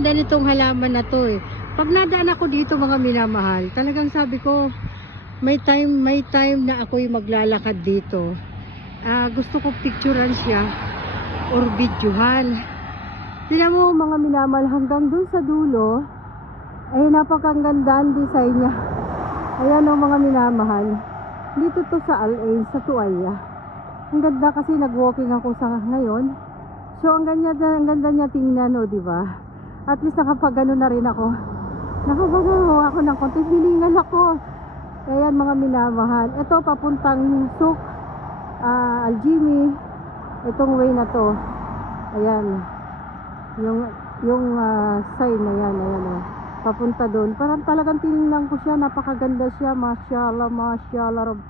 ganda nitong halaman na to eh. Pag nadaan ako dito mga minamahal, talagang sabi ko, may time na ako'y maglalakad dito. Gusto ko picturean siya or videohan. Tingnan mo mga minamahal, hanggang dun sa dulo, ay napakaganda ang design niya. Ayan o mga minamahal. Dito to sa Al-Ain, sa Tuwaya. Ang ganda kasi nag-walking ako sa ngayon. So ang ganda niya tingnan o, diba? At least nakapagano na rin ako. Nakapagawa ako ng konti. Hilingal ako. Ayan mga minamahal. Ito papuntang Souk Al-Jimi. Itong way na to. Ayan. Yung sign na yan. Ayan o. Papunta doon. Parang talagang tinignan ko siya. Napakaganda siya. Mashallah, mashallah,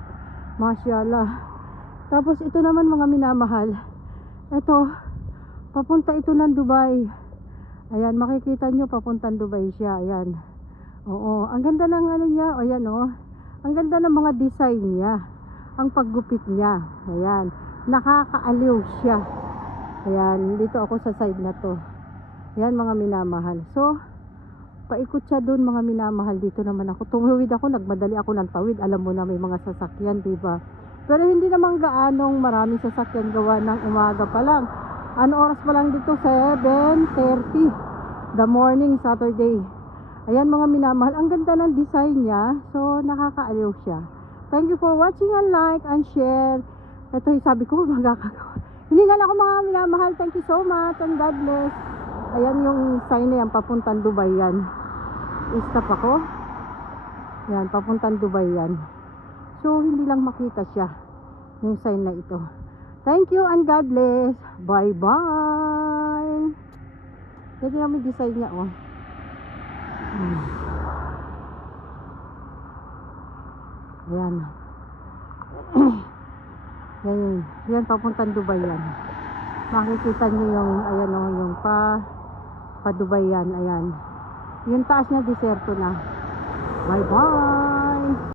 mashallah. Tapos ito naman mga minamahal. Ito, papunta ito ng Dubai. Ayan, makikita nyo papuntang Dubai siya. Ayan. Oo, ang ganda ng ano niya. Ayan o. Ang ganda ng mga design niya. Ang paggupit niya. Ayan. Nakakaaliw siya. Ayan, dito ako sa side na to. Ayan mga minamahal. So, paikot siya doon mga minamahal. Dito naman ako. Tumawid ako, nagmadali ako ng tawid. Alam mo na may mga sasakyan, diba? Pero hindi naman gaanong maraming sasakyan gawa ng umaga pa lang. Ano oras pa lang dito? 7:30 the morning, Saturday. Ayan mga minamahal. Ang ganda ng design niya. So, nakakaaliw siya. Thank you for watching and like and share. Ito yung sabi ko, magkakagawa. Hiningal ako mga minamahal. Thank you so much and God bless. Ayan yung sign na yan. Papuntang Dubai yan. I-stop ako. Yan, papuntang Dubai yan. So, hindi lang makita siya. Yung sign na ito. Thank you and God bless. Bye-bye. Ito naman yung design niya, oh. Ayan. Yan, papuntang Dubai yan. Makikita niyo yung, ayan o, yung pa Dubai yan, ayan. Yung taas niya, deserto na. Bye-bye.